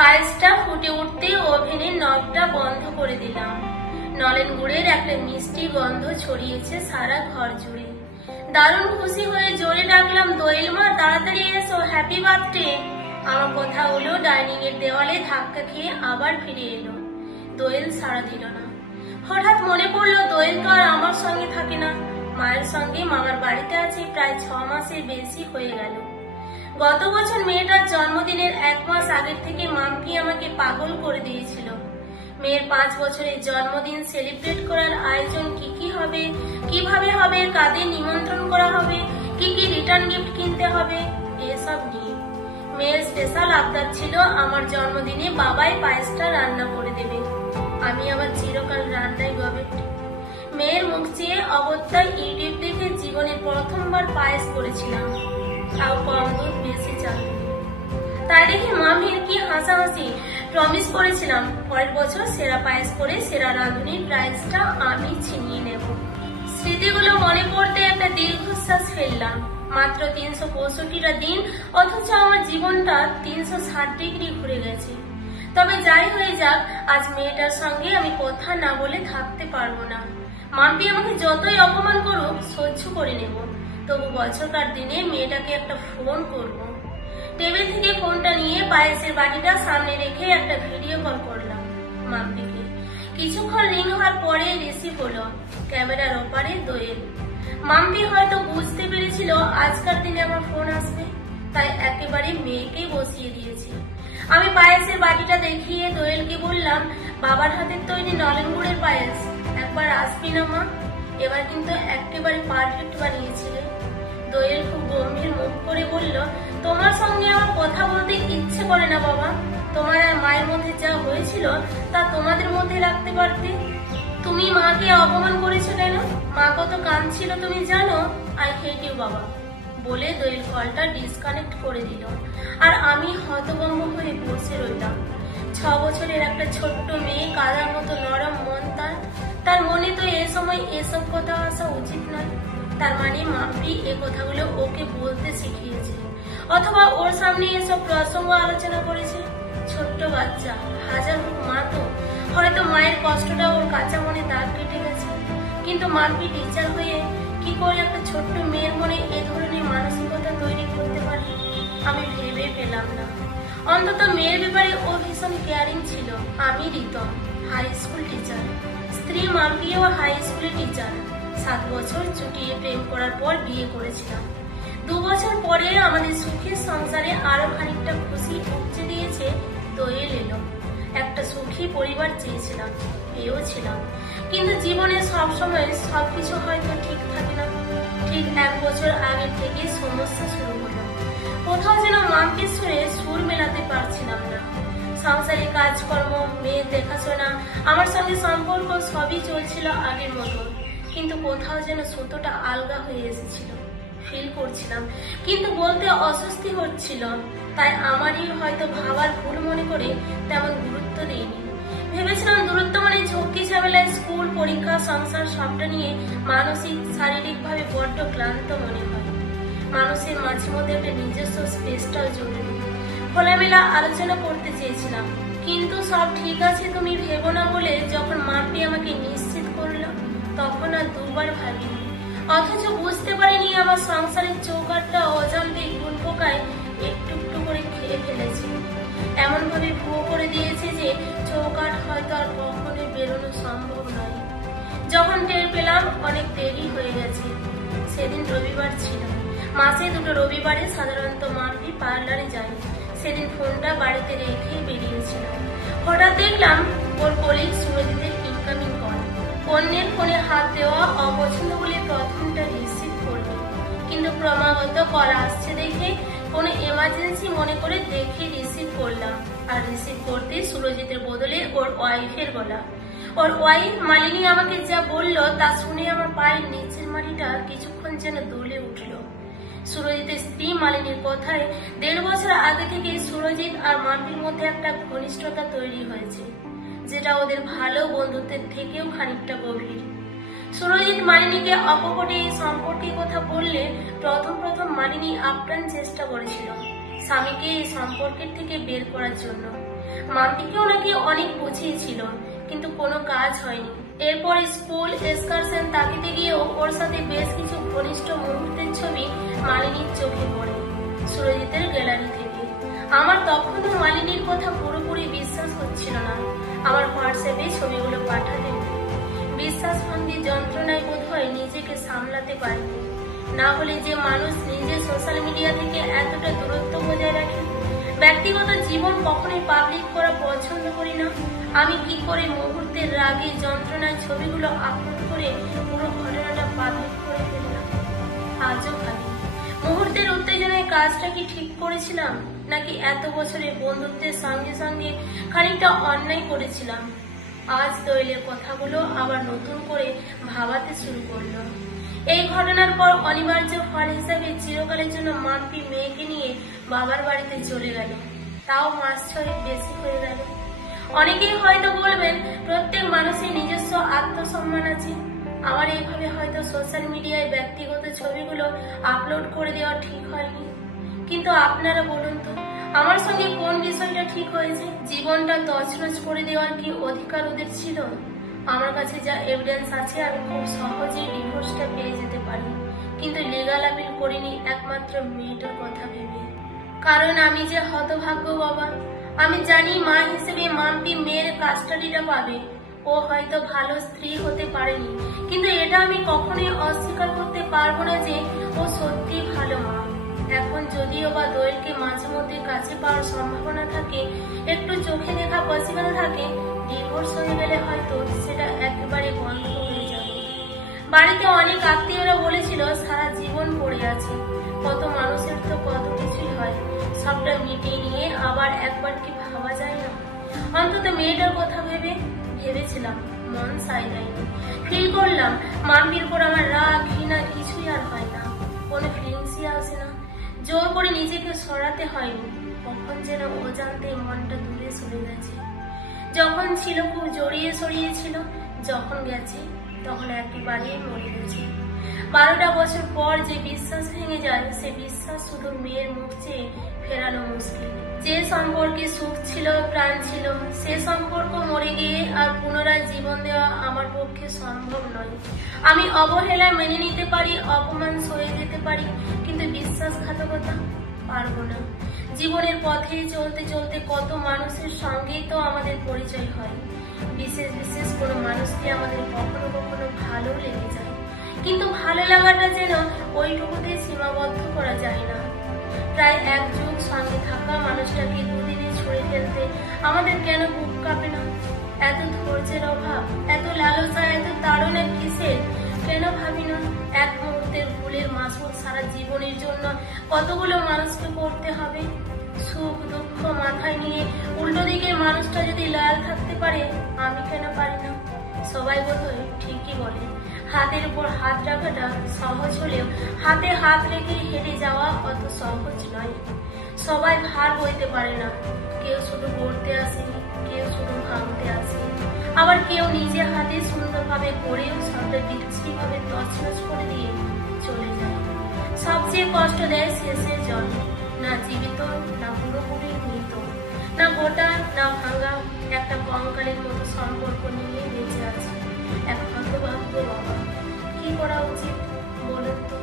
পায়েসটা ফুটে উঠতে ওভেনের নবটা বন্ধ করে দিলাম। নলেন গুড়ের একটা মিষ্টি গন্ধ ছড়িয়েছে সারা ঘর জুড়ে। দারুণ খুশি হয়ে জোরে ডাকলাম, দোয়েল মা তাড়াতাড়ি এসো, হ্যাপি বার্থডে। আমার কথা হলো ডাইনিং এর দেওয়ালে ধাক্কা খেয়ে আবার ফিরে এলো। দোয়েল সাড়া দিল না। হঠাৎ মনে পড়লো দোয়েল তো আর আমার সঙ্গে থাকে না, মায়ের সঙ্গে মামার বাড়িতে আছে প্রায় 6 মাসের বেশি হয়ে গেল। গত বছর মেয়েটার জন্মদিনের 1 মাস আগের থেকে মাম্পি আমাকে পাগল করে দিয়েছিল। মেয়ের 5 বছরের জন্মদিন সেলিব্রেট করার আয়োজন কি হবে, কিভাবে হবে, কাদের নিমন্ত্রণ করা হবে, কি রিটার্ন গিফট কিনতে হবে, এসব নিয়ে। মেয়ের স্পেশাল আবদার ছিল আমার জন্মদিনে বাবাই পায়েসটা রান্না করে দেবে। আমি আবার চিরকাল রান্নায় গবে। মেয়ের মুখ চেয়ে অগত্যা ইউটিউব দেখে জীবনে প্রথমবার পায়েস করেছিলাম, তাও কম দুধ বেশি চাল। তাই দেখে মামির কি হাসাহাসি। প্রমিস করেছিলাম পরের বছর সেরা পায়েস করে সেরা রাঁধুনির প্রাইজটা আমি ছিনিয়ে নেব। স্মৃতিগুলো মনে পড়তে একটা দীর্ঘশ্বাস ফেললাম। মাত্র 365টা দিন, অথচ আমার জীবনটা 360 ডিগ্রি ঘুরে গেছে। তবে যাই হয়ে যাক, আজ মেয়েটার সঙ্গে আমি কথা না বলে থাকতে পারবো না। মাম্পি আমাকে যতই অপমান করুক সহ্য করে নেব, তবু বছরকার দিনে মেয়েটাকে একটা ফোন করব। টেবিল থেকে ফোনটা নিয়ে পায়েসের বাটিটা সামনে রেখে একটা ভিডিও কল করলাম মাম্পিকে। কিছুক্ষণ রিং হওয়ার পরে রিসিভ হলো। ক্যামেরার ওপারে দোয়েল। মাম্পি হয়তো বুঝতে পেরেছিল আজকার দিনে আমার ফোন আসবে, তাই একেবারে মেয়েকেই বসিয়ে দিয়েছি। আমি পায়েসের বাটিটা দেখিয়ে দোয়েলকে বললাম, বাবার হাতের তৈরি নলেন গুড়ের পায়েস, একবার আসবি না মা? এবার কিন্তু একেবারে পারফেক্ট বানিয়েছিলে। দোয়েল খুব গম্ভীর মুখ করে বলল, তোমার সঙ্গে আমার কথা বলতে ইচ্ছে করে না বাবা। তোমার আর মায়ের মধ্যে যা হয়েছিল তা তোমাদের মধ্যে রাখতে পারতে। তুমি মাকে অপমান করেছো কেন? মা কত কাঁদছিল তুমি জানো? আই হেট ইউ বাবা। বলে দোয়েল কলটা ডিসকানেক্ট করে দিল। আর আমি হতভম্ব হয়ে বসে রইলাম। 6 বছরের একটা ছোট্ট মেয়ে, কাদার মতো নরম মন তার মনে তো এ সময় এসব কথা আসা উচিত নয়। তার মানে মাম্পি এ কথাগুলো ওকে বলতে শিখিয়েছে, অথবা ওর সামনে এসব প্রসঙ্গ আলোচনা করেছে। ছোট্ট বাচ্চা, হাজার হোক মা তো, হয়তো মায়ের কষ্টটা ওর কাঁচা মনে দাগ কেটে গেছে। কিন্তু মাম্পি টিচার হয়ে কি করে একটা ছোট্ট মেয়ের মনে এ ধরনের মানসিকতা তৈরি করতে পারে আমি ভেবে পেলাম না। অন্তত মেয়ের ব্যাপারে ও ভীষণ কেয়ারিং ছিল। আমি রিতম, হাই স্কুল টিচার। স্ত্রী মাম্পিও হাই স্কুলের টিচার। 7 বছর চুটিয়ে প্রেম করার পর বিয়ে করেছিলাম। 2 বছর পরে আমাদের সুখের সংসারে আরো খানিকটা খুশি উপচে দিয়েছে। দোয়েল এলো। একটা সুখী পরিবার চেয়েছিলাম, পেয়েওছিলাম। কিন্তু জীবনে সবসময় সবকিছু হয়তো ঠিক থাকে না। ঠিক 1 বছর আগের থেকে সমস্যা শুরু হলো। কোথাও যেন মাম্পির সুরে সুর মেলাতে পারছিলাম না। সংসারে কাজকর্ম, মেয়ের দেখাশোনা, আমার সঙ্গে সম্পর্ক সবই চলছিল আগের মতো। কিন্তু কোথাও যেন সুতোটা আলগা হয়ে এসেছিল। ফিল করছিলাম, কিন্তু বলতে অস্বস্তি হচ্ছিল। তাই আমারই হয়তো ভাবার ভুল মনে করে তেমন গুরুত্ব দিইনি। ভেবেছিলাম দূরত্ব মানে ঝক্কি ঝামেলায় স্কুল, পরীক্ষা, সংসার সবটা নিয়ে মানসিক শারীরিকভাবে বড্ড ক্লান্ত মনে হয়। মানুষের মাঝে মধ্যে একটা নিজস্ব স্পেসটাও জরুরি। খোলামেলা আলোচনা করতে চেয়েছিলাম, কিন্তু সব ঠিক আছে তুমি ভেবো না বলে যখন মাম্পি আমাকে নিশ্চিত করলো, তখন আর দুবার ভাবিনি। অথচ বুঝতে পারিনি আমার সংসারের চৌকাঠটা অজান্তে ঘুণ পোকায় একটু একটু করে খেয়ে ফেলেছে। এমন ভাবে ভুয়ো করে দিয়েছে যে চৌকাঠ হয়তো আর কখনোই বেরোনো সম্ভব নয়। যখন টের পেলাম অনেক দেরি হয়ে গেছে। সেদিন রবিবার ছিল। মাসে 2 রবিবারে সাধারণত মাম্পি পার্লারে যায়। সেদিন ফোনটা বাড়িতে রেখে বেরিয়েছিলাম। হঠাৎ দেখলাম ওর কলিগ সুরজিতের ইনকামিং কল। অন্যের ফোনে হাত দেওয়া অপছন্দ বলে প্রথমটা রিসিভ করলো, কিন্তু ক্রমাগত কল আসছে দেখে কোনো এমার্জেন্সি মনে করে দেখে রিসিভ করলাম। আর রিসিভ করতে সুরজিতের বদলে ওর ওয়াইফের গলা। ওর ওয়াইফ মালিনী আমাকে যা বললো তা শুনে আমার পায়ের নিচের মাটিটা কিছুক্ষণ যেন দুলে উঠল। সুরজিতের স্ত্রী মালিনীর কথায় 1.5 বছর আগে থেকে সুরজিৎ আর মাম্পির মধ্যে একটা ঘনিষ্ঠতা তৈরি হয়েছে, যেটা ওদের ভালো বন্ধুত্বের থেকেও খানিকটা গভীর। সুরজিৎ মালিনীকে অকপটে এই সম্পর্কের কথা বললে প্রথম মালিনী আপ্রাণ চেষ্টা করেছিল স্বামীকে এই সম্পর্কের থেকে বের করার জন্য। মাম্পিকেও নাকি অনেক বুঝিয়েছিল, কিন্তু কোনো কাজ হয়নি। এরপর স্কুল এক্সকারশন তাকিতে গিয়েও ওর সাথে বেশ কিছু ঘনিষ্ঠ মুহূর্তের ছবি মালিনীর চোখে পড়ে সুরজিতের গ্যালারি থেকে। আমার তখনও মালিনীর কথা পুরোপুরি বিশ্বাস হচ্ছিল না। আমার হোয়াটসঅ্যাপে ছবিগুলো পাঠাতে বিশ্বাসভঙ্গি যন্ত্রণায় বোধহয় নিজেকে সামলাতে পারিনি। না হলে যে মানুষ নিজের সোশ্যাল মিডিয়া থেকে এতটা দূরত্ব বজায় রাখে। ব্যক্তিগত জীবন কখনোই পাবলিক করা পছন্দ করি না। আমি কি করে মুহূর্তের রাগে যন্ত্রণার ছবিগুলো আপলোড করে পুরো ঘটনাটা পাবলিক করে ফেললাম আজও ভাবি। মুহূর্তের উত্তেজনায় কাজটা কি ঠিক করেছিলাম, নাকি এত বছরের বন্ধুত্বের সঙ্গে সঙ্গে খানিকটা অন্যায় করেছিলাম? আজ দোয়েলের কথাগুলো আবার নতুন করে ভাবাতে শুরু করলো। এই ঘটনার পর অনিবার্য ফল হিসাবে চিরকালের জন্য মাম্পি মেয়েকে নিয়ে বাবার বাড়িতে চলে গেল। তাও মাস 6 বেশি হয়ে গেল। অনেকেই হয়তো বলবেন প্রত্যেক মানুষের নিজস্ব আত্মসম্মান আছে, আমার এইভাবে হয়তো সোশ্যাল মিডিয়ায় ব্যক্তিগত ছবিগুলো আপলোড করে দেওয়া ঠিক হয়নি। কিন্তু আপনারা বলুন তো, আমার সঙ্গে কোন বিষয়টা ঠিক হয়েছে? জীবনটা তছনছ করে দেওয়ার কি অধিকার ওদের ছিল? আমার কাছে যা এভিডেন্স আছে আমি খুব সহজেই ডিভোর্সটা পেয়ে যেতে পারি, কিন্তু লিগাল আপিল করিনি একমাত্র মেয়েটার কথা ভেবে। কারণ আমি যে হতভাগ্য বাবা। আমি জানি মা হিসেবে মাম্পি মেয়ের কাস্টাডিটা পাবে। ও হয়তো ভালো স্ত্রী হতে পারেনি, কিন্তু এটা আমি কখনোই অস্বীকার করতে পারবো না যে ও সত্যি ভালো মা। এখন যদিও বা দোয়েলকে মাঝে মধ্যে কাছে পাওয়ার সম্ভাবনা থাকে, একটু চোখে দেখা পসিবল থাকে, ডিভোর্স হয়ে গেলে হয়তো সেটা একেবারে বন্ধ হয়ে যাবে। বাড়িতে অনেক আত্মীয়রা বলেছিল সারা জীবন পড়ে আছে, কত মানুষের তো কত কিছুই হয়, সবটা মিটিয়ে নিয়ে আবার একবার কি ভাবা যায় না? অন্তত মেয়েটার কথা ভেবেছিলাম, মন সাইলাইনি। ফিল করলাম মাম্পির উপর আমার রাগ ঘৃণা কিছুই আর হয় না, কোনো ফিলিংসই আসে না। জোর করে নিজেকে সরাতে হয়নি, কখন যেন অজান্তে মনটা দূরে সরে গেছে। যখন ছিল খুব জড়িয়ে সরিয়ে ছিল, যখন গেছে তখন একেবারেই মরে গেছে। 12টা বছর পর যে বিশ্বাস ভেঙে যায়, সে বিশ্বাস শুধু মেয়ের মুখ চেয়ে ফেরানো মুশকিল। যে সম্পর্কে সুখ ছিল, প্রাণ ছিল, সে সম্পর্ক মরে গিয়ে আর পুনরায় জীবন দেওয়া আমার পক্ষে সম্ভব নয়। আমি অবহেলা মেনে নিতে পারি, অপমান সয়ে যেতে পারি, কিন্তু বিশ্বাসঘাতকতা পারবো না। জীবনের পথে চলতে চলতে কত মানুষের সঙ্গেই তো আমাদের পরিচয় হয়। বিশেষ বিশেষ কোনো মানুষকে আমাদের কখনো কখনো ভালো লেগে যায়, কিন্তু ভালো লাগাটা যেন ওইটুকুতে সীমাবদ্ধ করা যায় না। প্রায় 1 যুগ সঙ্গে থাকা মানুষটাকে দুদিনে ছুঁড়ে ফেলতে আমাদের কেন বুক কাঁপে না? এত ধৈর্যের অভাব, এত লালসা, এত তাড়না কিসের? কেন ভাবি না এক মুহূর্তের ভুলের মাসুল সারা জীবনের জন্য কতগুলো মানুষকে করতে হবে? সুখ দুঃখ মাথায় নিয়ে উল্টো দিকের মানুষটা যদি লয়াল থাকতে পারে, আমি কেন পারি না? সবাই বোধহয় ঠিকই বলে, হাতের উপর হাত রাখাটা সহজ হলেও হাতে হাত রেখে হেরে যাওয়া অত সহজ নয়। সবাই ভার বইতে পারে না, কেউ শুধু গড়তে আসেনি, কেউ শুধু ভাঙতে আসে, আবার কেউ নিজে হাতে সুন্দরভাবে গড়েও সবটা বিচ্ছিরিভাবে তছনছ করে দিয়ে চলে যায়। সবচেয়ে কষ্ট দেয় শেষের জল, না জীবিত, না পুরোপুরি মৃত, না গোটা, না ভাঙা, একটা কঙ্কালের মতো সম্পর্ক নিয়ে বেঁচে আছে এক হতভাগ্য বাবা। কি করা উচিত বলুন তো?